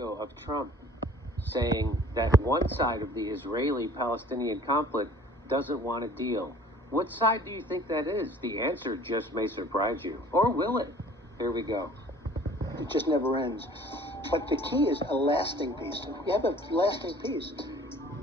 Of Trump saying that one side of the Israeli-Palestinian conflict doesn't want a deal. What side do you think that is? The answer just may surprise you. Or will it? Here we go. It just never ends. But the key is a lasting peace. If you have a lasting peace,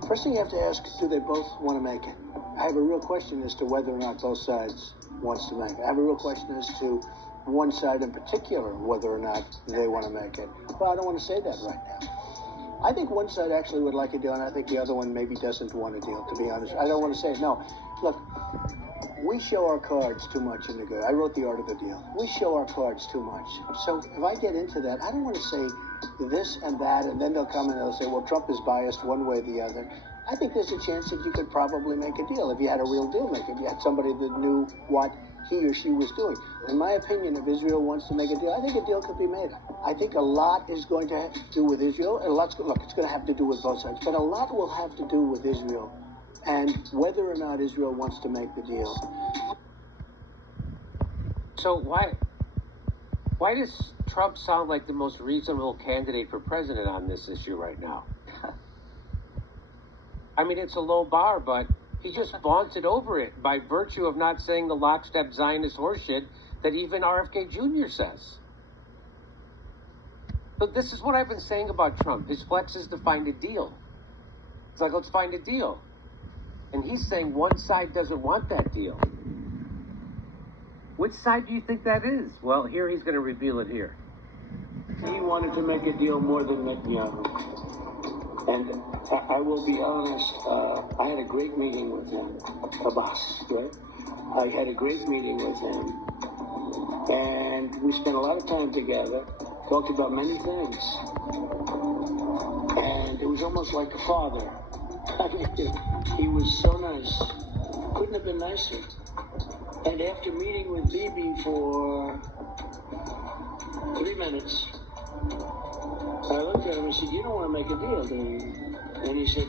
first thing you have to ask, do they both want to make it? I have a real question as to whether or not both sides wants to make it. I have a real question as to one side in particular, whether or not they want to make it. Well, I don't want to say that right now. I think one side actually would like a deal, and I think the other one maybe doesn't want a deal, to be honest. I don't want to say it. No. Look, we show our cards too much in the good. I wrote The Art of the Deal. We show our cards too much. So if I get into that, I don't want to say this and that, and then they'll come and they'll say, well, Trump is biased one way or the other. I think there's a chance that you could probably make a deal if you had a real deal maker, if you had somebody that knew what he or she was doing. In my opinion, if Israel wants to make a deal, I think a deal could be made. I think a lot is going to have to do with Israel, and look, it's going to have to do with both sides, but a lot will have to do with Israel and whether or not Israel wants to make the deal. So why does Trump sound like the most reasonable candidate for president on this issue right now? I mean, it's a low bar, but he just vaunted over it by virtue of not saying the lockstep Zionist horseshit that even RFK Jr. says. But this is what I've been saying about Trump. His flex is to find a deal. It's like, let's find a deal. And he's saying one side doesn't want that deal. Which side do you think that is? Well, here he's going to reveal it here. He wanted to make a deal more than Netanyahu. And I will be honest, I had a great meeting with him, Abbas, right? I had a great meeting with him, and we spent a lot of time together, talked about many things, and it was almost like a father. I mean, he was so nice. Couldn't have been nicer. And after meeting with Bibi for 3 minutes, I looked at him and said, you don't want to make a deal, do you? And he said,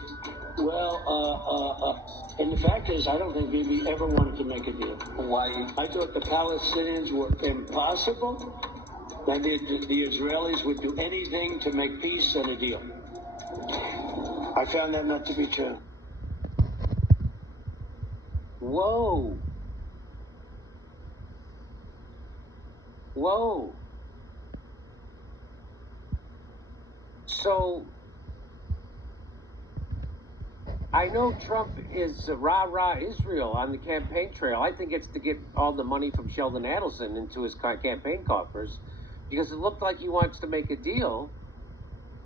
well, and the fact is, I don't think Bibi ever wanted to make a deal. Why? I thought the Palestinians were impossible, and the Israelis would do anything to make peace and a deal. I found that not to be true. Whoa. Whoa. So, I know Trump is rah-rah Israel on the campaign trail. I think it's to get all the money from Sheldon Adelson into his campaign coffers, because it looked like he wants to make a deal.